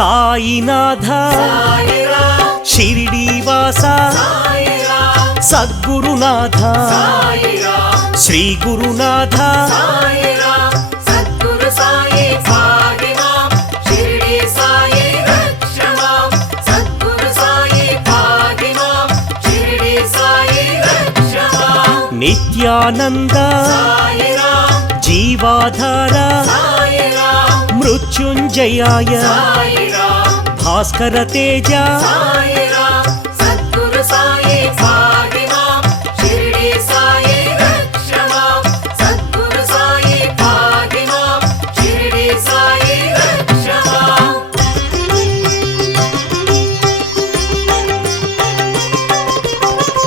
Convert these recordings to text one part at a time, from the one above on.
సాయినాథ షిరిడీవాస సద్గురునాథ శ్రీ గురునాథ నిత్యానంద జీవాధార మృత్యుంజయాయ భాస్కర తేజ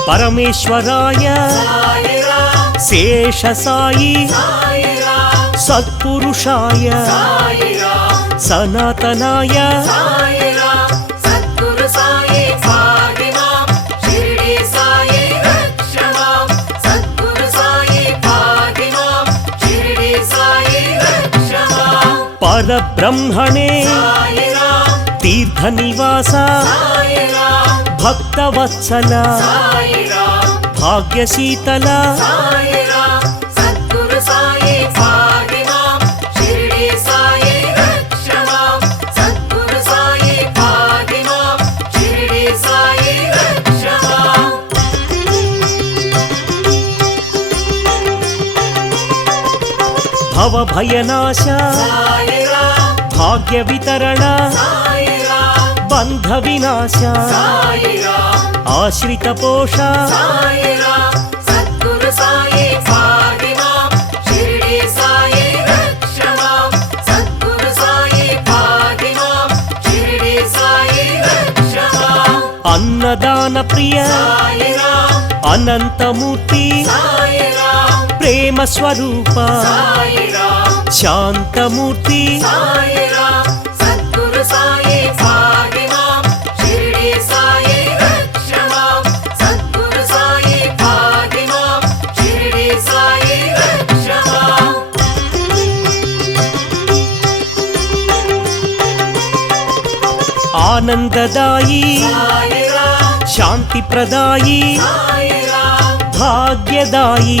పరమేశ్వరాయ శేషసాయి సత్పురుషాయ సనాతనాయ పరబ్రహ్మణే తీర్థనివాస భక్తవత్సల భాగ్యశీతల భవభయనాశ భాగ్య వితరణ బంధ వినాశ ఆశ్రిత పోష అన్నదాన ప్రియ అనంతమూర్తి ప్రేమ స్వరూప శాంతమూర్తి ఆనందదాయి శాంతి ప్రదాయి భాగ్యదాయి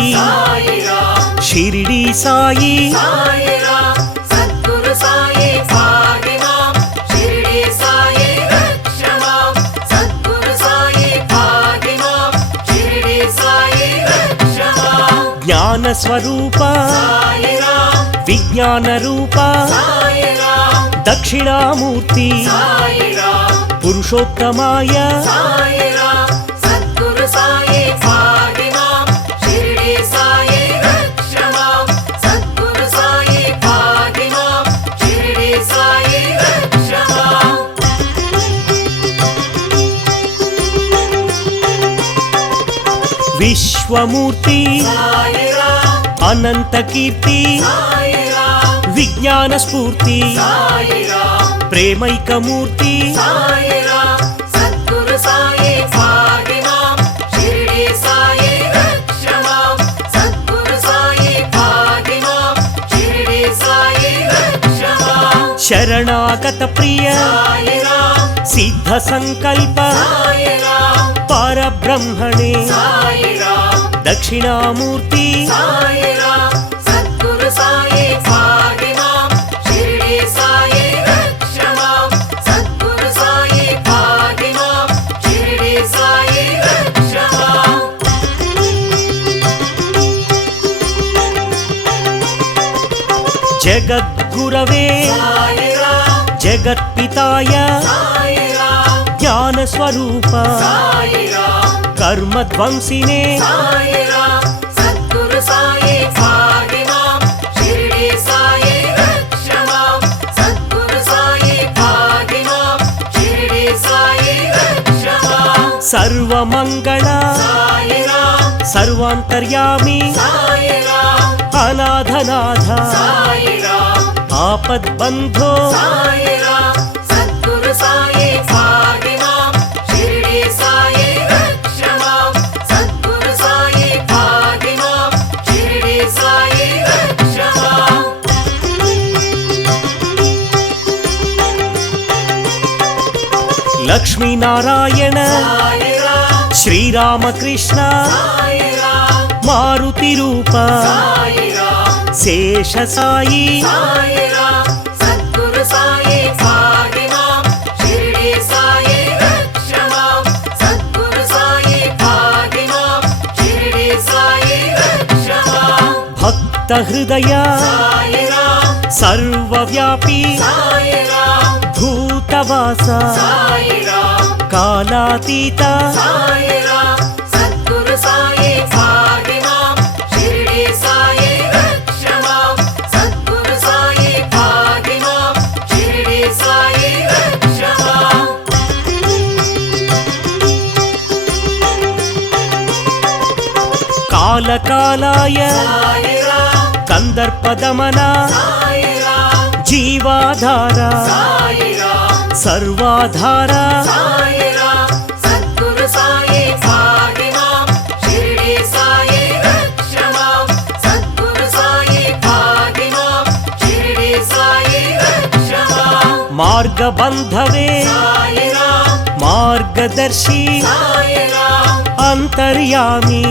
షిరిడి సాయి జ్ఞాన స్వరూప విజ్ఞాన రూప దక్షిణామూర్తి పురుషోత్తమాయ విశ్వమూర్తి అనంత కీర్తి విజ్ఞాన స్ఫూర్తి ప్రేమైకమూర్తి శరణాగత ప్రియ సిద్ధ సంకల్ప పరబ్రహ్మణే దక్షిణామూర్తి జగద్గురవే జగత్పితాయ జ్ఞాన స్వరూప కర్మధ్వంసినే సర్వమంగళ సర్వాంతర్యామి అనాథనాథ ఆపద్బంధో నారాయణ శ్రీరామకృష్ణ మారుతి రూప శేష సాయి భక్త హృదయ సర్వవ్యాపీ భూతవాస కాలాతీత కాలకాలాయ కందర్పదమన జీవాధార సర్వాధార మార్గబంధవే మార్గదర్శి అంతర్యామి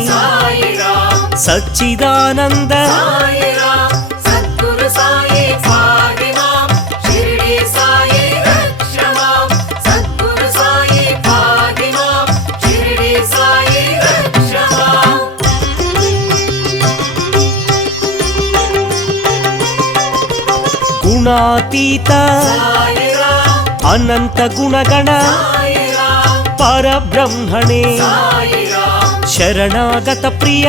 సచ్చిదానంద గుణాతీత అనంత గుణగణ పరబ్రహ్మణే శరణాగత ప్రియ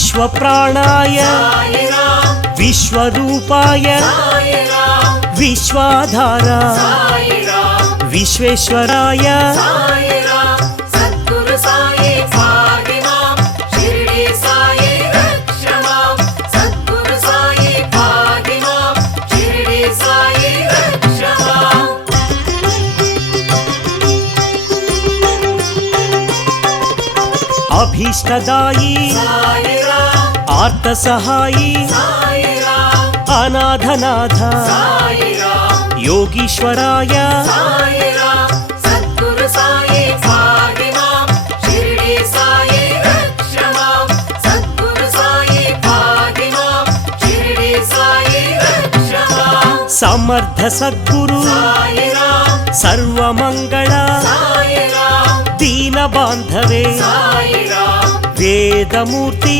విశ్వప్రాణాయ విశ్వరూపాయ విశ్వాధార విశ్వేశ్వరాయ అభీష్టదాయి ఆర్తసహాయి అనాథనాథ యోగీశ్వరాయ సమర్థ సద్గురు సర్వమంగళ దీన బాంధవే వేదమూర్తి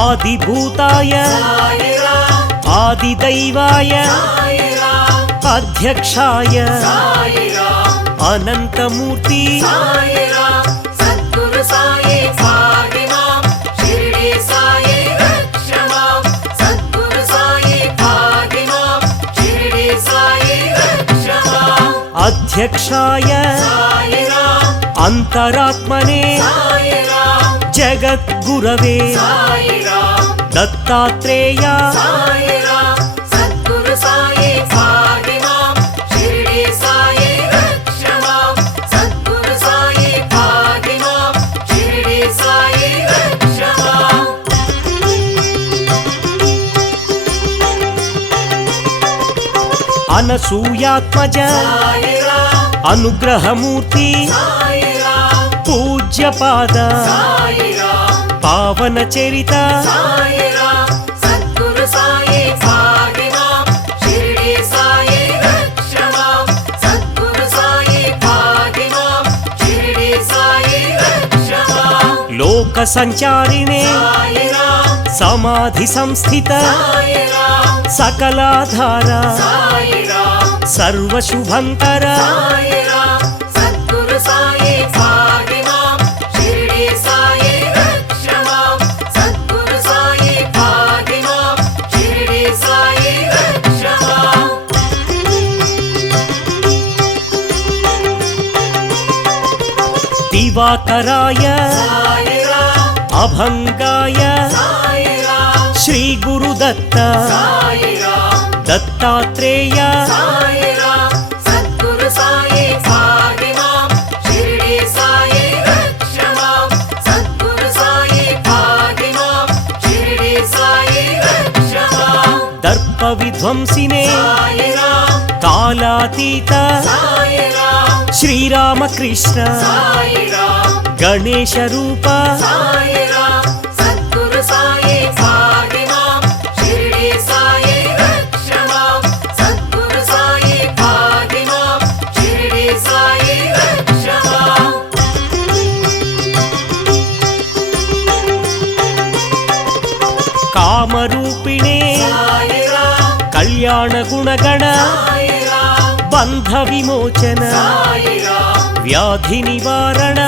ఆదిభూతాయ ఆదిదైవాయ అధ్యక్షాయ అనంతమూర్తి అధ్యక్షాయ అంతరాత్మనే జగద్గురవే దత్తాత్రేయ అనసూయాత్మజ అనుగ్రహమూర్తి పూజ్యపాద పావన చరిత లోక సంచారిణే సమాధి సంస్థిత సకలాధార సర్వశుభంకర दिवाकराय अभंगाय श्री गुरुदत्त दत्तात्रेय दर्प विध्वंसिने कालातीत श्रीरामकृष्ण गणेश रूप कामरूपिणे कल्याण गुणगण बंध विमोचन व्याधि निवारण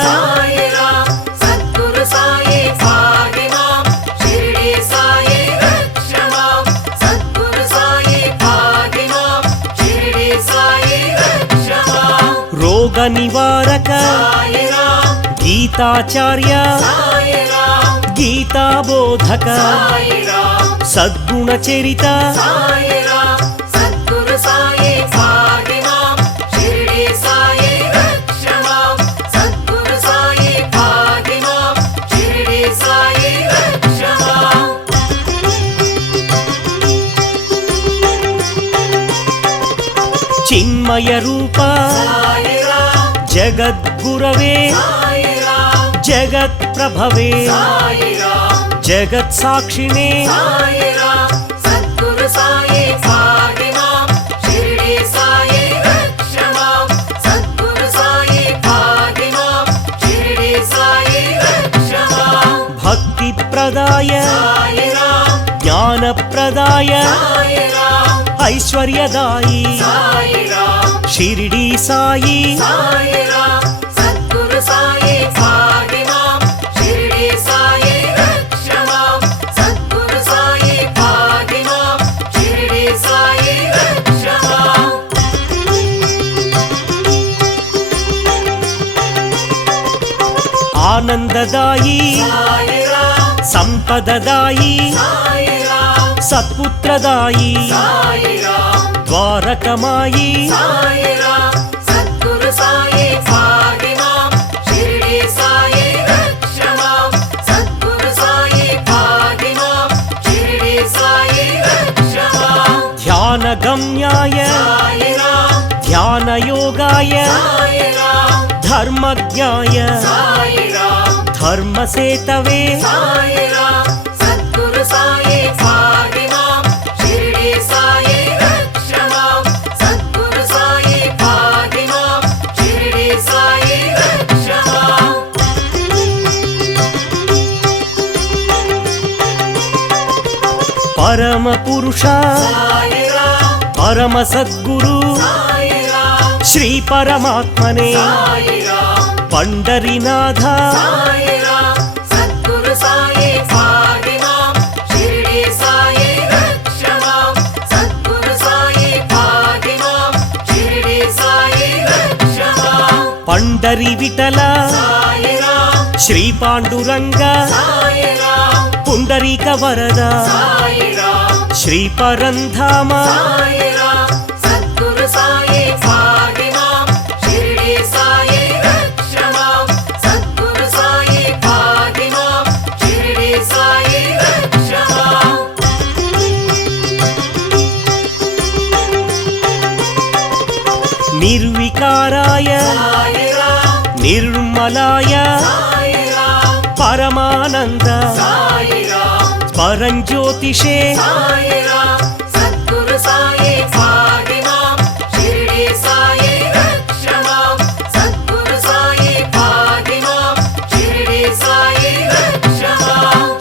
रोग निवारक गीताचार्य गीता बोधक सद्गुण चरित चिन्मय रूप जगद्गुरवे जगत् प्रभवे जगत् साक्षिणे भक्ति प्रदाय ज्ञान प्रदाय ऐश्वर्यदायी शिरडी साई आनंददायी संपददायी सत्पुत्रदायी द्वारकमायी ध्यानगम्याय ध्यानयोगाय धर्मज्ञाय धर्मसेतवे परम पुरुष परम सद्गुरु श्री परमात्मने पंडरीनाथ पंडरी विठल श्री पांडुरंग पुंडरीक वरद श्री परंधाम निर्विकाराय निर्मलाय परमानंद परंज्योतिषे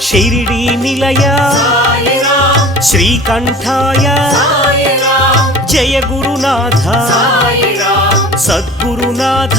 शिरडी निलय श्रीकंठाय जय गुरुनाथ सद्गुरुनाथ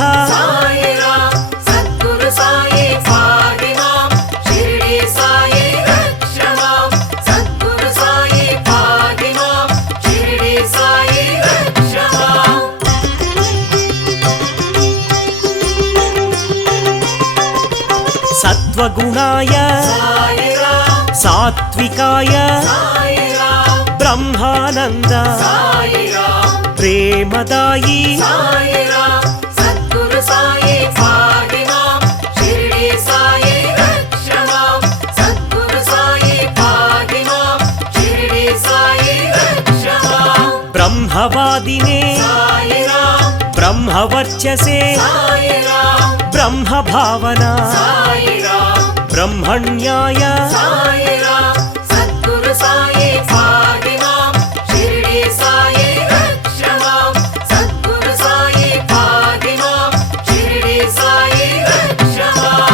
सत्त्वगुणाय साईराम सात्विकाय साईराम ब्रह्मानंद साईराम प्रेमदायी साईराम सद्गुरु साई पाहि मां शिरडी साई रक्ष मां सद्गुरु साई पाहि मां शिरडी साई रक्ष मां ब्रह्मवादिने साईराम ब्रह्मवर्चसे साईराम ब्रह्म भावना साईराम ब्रह्मण्याय साईराम सद्गुरु साई पाहि मां शिरडी साई रक्ष मां सद्गुरु साई पाहि मां शिरडी साई रक्ष मां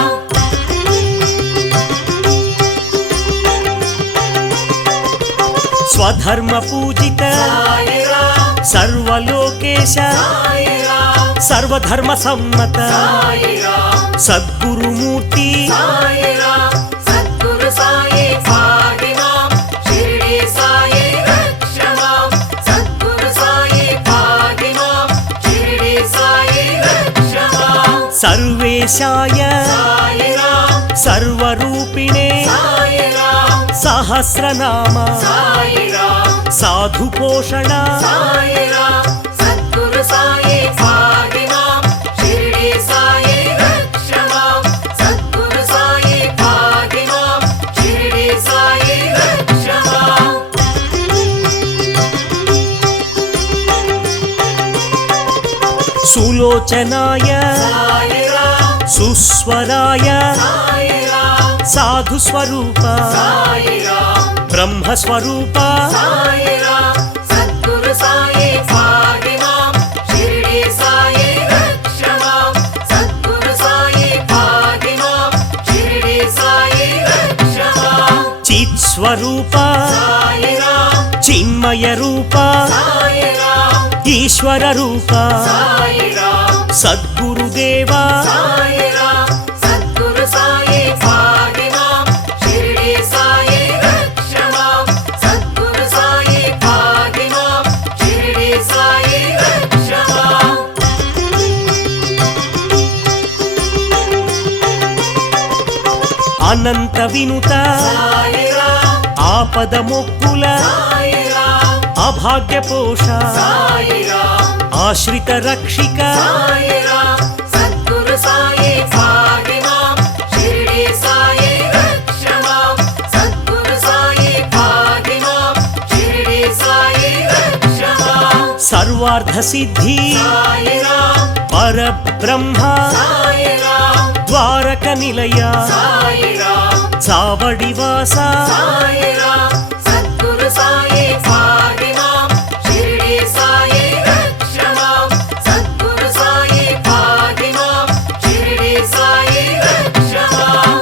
स्वधर्म पूजित साईराम सर्वलोकेश साईराम सर्वधर्म सम्मत साईराम सद्गुरुमूर्ति साईराम सद्गुरु साई पाहि मां शिरडी साई रक्ष मां सद्गुरु साई पाहि मां शिरडी साई रक्ष मां सर्वेशाय साईराम सर्वरूपिणे साईराम सहस्रनाम साईराम साधुपोषण साईराम सद्गुरु साई पाहि मां शिरडी साई रक्ष मां सद्गुरु साई पाहि मां शिरडी साई रक्ष मां सुलोचनाय साईराम सुस्वराय साईराम साधुस्वरूप साईराम ब्रह्मस्वरूप साईराम सद्गुरु साई पाहि मां शिरडी साई रक्ष मां सद्गुरु साई पाहि मां शिरडी साई रक्ष मां चित्स्वरूप साईराम चिन्मय रूप साईराम ईश्वर रूप साईराम सद्गुरुदेव साईराम सद्गुरु साई पाहि मां शिरडी साई रक्ष मां सद्गुरु साई पाहि मां शिरडी साई रक्ष मां अनंत विनुत साईराम आपद मोक्कुल साईराम अभाग्य पोष साईराम आश्रित रक्षिक साईराम सद्गुरु साई पाहि मां शिरडी साई रक्ष मां सद्गुरु साई पाहि मां शिरडी साई रक्ष मां सर्वार्थ सिद्धि साईराम परब्रह्म साईराम द्वारक निलय साईराम चावडिवास साईराम सद्गुरु साई पाहि मां शिरडी साई रक्ष मां सद्गुरु साई पाहि मां शिरडी साई रक्ष मां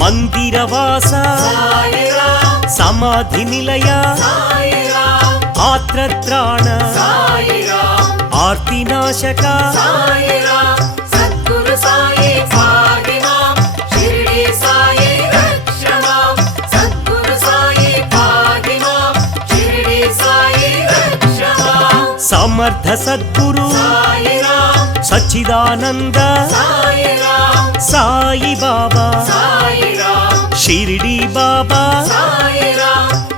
मंदिरवास साईराम समाधि निलय साईराम आत्रत्राण साईराम आर्तिनाशक साईराम सद्गुरु साई पाहि मां शिरडी साई रक्ष मां सद्गुरु साई पाहि मां शिरडी साई रक्ष मां समर्थ सद्गुरु साईराम सच्चिदानंद साईराम साई बाबा साईराम शिरडी बाबा साईराम